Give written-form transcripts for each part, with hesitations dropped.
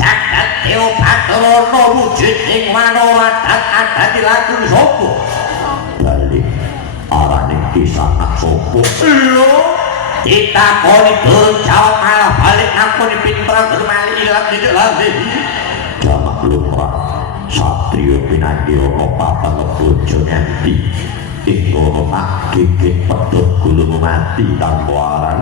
Jagat Dewa Bathara wujud ing Manorat dadi lagu sapa? Balik arane kisanak sapa? Iya. Ditakoni durung jawab malah balik ngakoni pinter bermali ilang nek lambe. Jamak lumrah satriya pinanggih ana papan bojo nganti ing kono tak gigit pedhot gulung mati tanpa aran.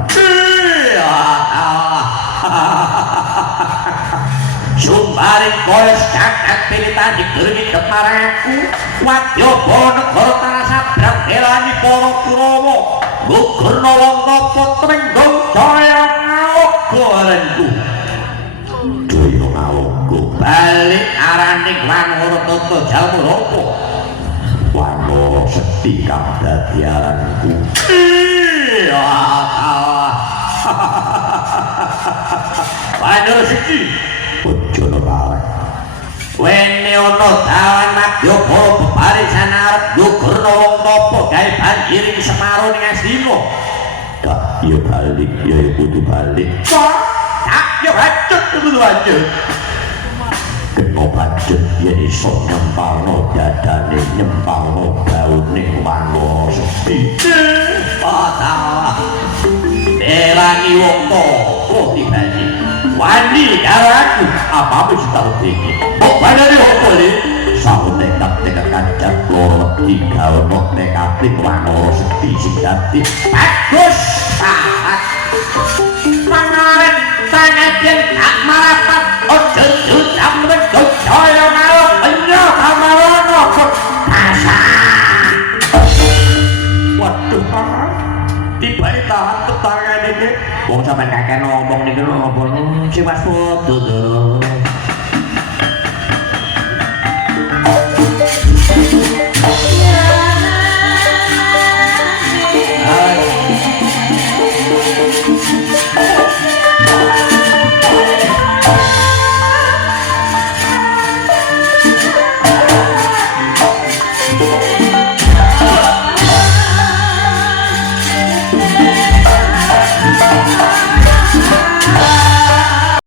Sumbaring koles cacat pilitani gergi keparaku wadyoba negara tarasabrang helani para Kurawa gugurna wong tapa trenggung jaya ngawga arenku jaya ngawga balik arane Wanara Tata Jalma Rapa Wanara Sekti kang dadi aranku Wanara Sekti Ojo larang. Wene ana dalan Madyabala bebarisan arep gugurna wong tapa gawe banjiring Semaro ning Astina. Dak yo balik ya kudu balik. Tak yo bacet kudu lanjut. Kena bacet yen iso nyempalno dadane nyempalno gaune Wanara Sekti. Salah. Belani wong tapa tibane. Wani karo aku apa wis tak iki kok badane opo le sampun tekad kanjat loro digawono nekati Wanara Sekti sing dadi bagus sahat mangaret sanajan tak marapat ojo jujam wedok jaya karo penyo kamarono kasar waduh tiba-tiba tahan tetangan ini wong sampean kakek ngomong niku napa sing was foto to